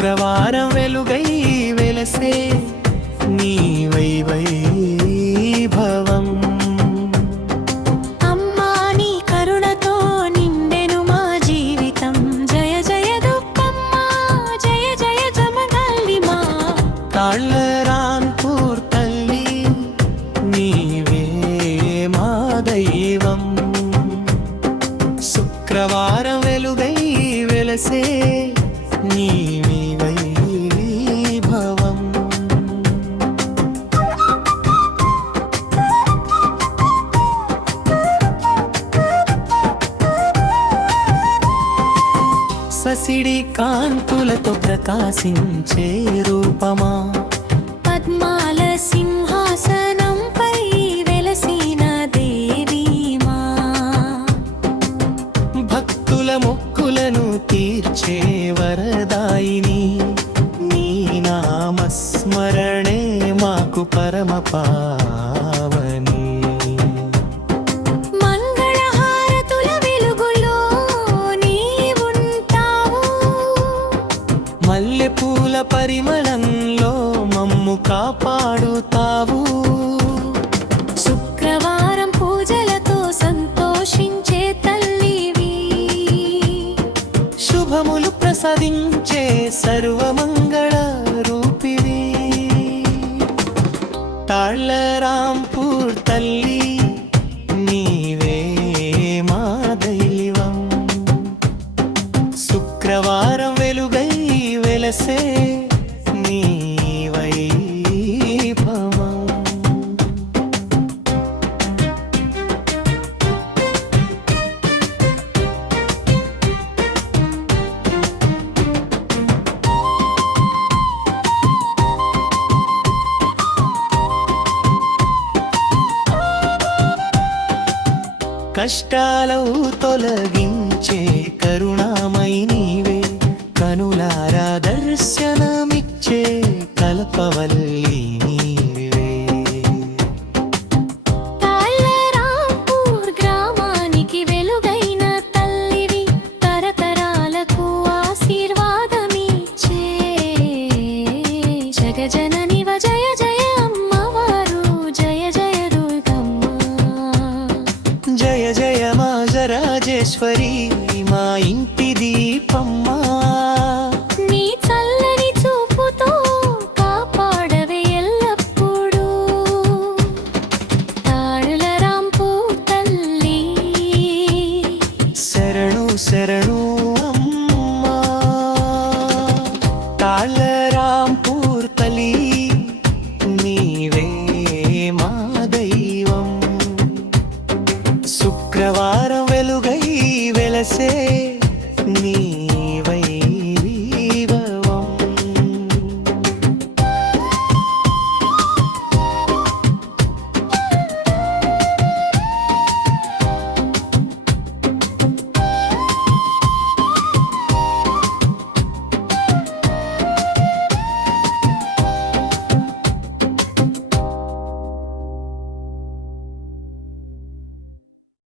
శుక్రవారం వెలుగై వెలసే నీ వైభవం అమ్మా నీ కరుణతో నిండెను మా జీవితం జయ జయ దుర్గమ్మ జయ జయ జమగల్లిమా తాళ్ళరాంపూర్ తల్లి నీవే మా దైవం శుక్రవారం వెలుగై వెలసే నీ వైభవం ససిడి కాంతులతో ప్రకాశించే రూపమా పద్మాల సింహాసనంపై వెలసిన దేవీమా భక్తుల మొక్కులను తీర్చే వరదాయిని నీ నామస్మరణే మాకు పరమ పావని మంగళహారతుల వెలుగులో నీవుంటావు మల్లెపూల పరిమళంలో మమ్ము కాపాడుతావు శుక్రవారం పూజలతో సంతోషించే తల్లివి శుభములు ప్రసాదించే సర్వమంగళ రూపివి తాళ్ళరాంపూర్ తల్లి నీవే మా దైవం శుక్రవారం వెలుగై వెలసే నీ వైభవం కష్టాలు తొలగించే కరుణామయి నీవే కనులారా దర్శనమిచ్చే కల్పవల్లి నీవే తాళ్ళరాంపూర్ గ్రామానికి వెలుగైన తల్లివి తరతరాలకు ఆశీర్వాదమిచ్చే జగజననివ జయ జయ అమ్మవారు జయ జయ దుర్గమ్మ జయ జయ మా రాజేశ్వరి మా ఇంటి దీపమ్మా నీ చల్లని చూపుతో కాపాడవే ఎల్లప్పుడూ తాళ్ళరాంపూర్ తల్లి శరణు శరణు అమ్మా తాళ్ళరాంపూర్ తల్లి నీవే మా దైవం శుక్రవారం వెలుగై వెలసే నీ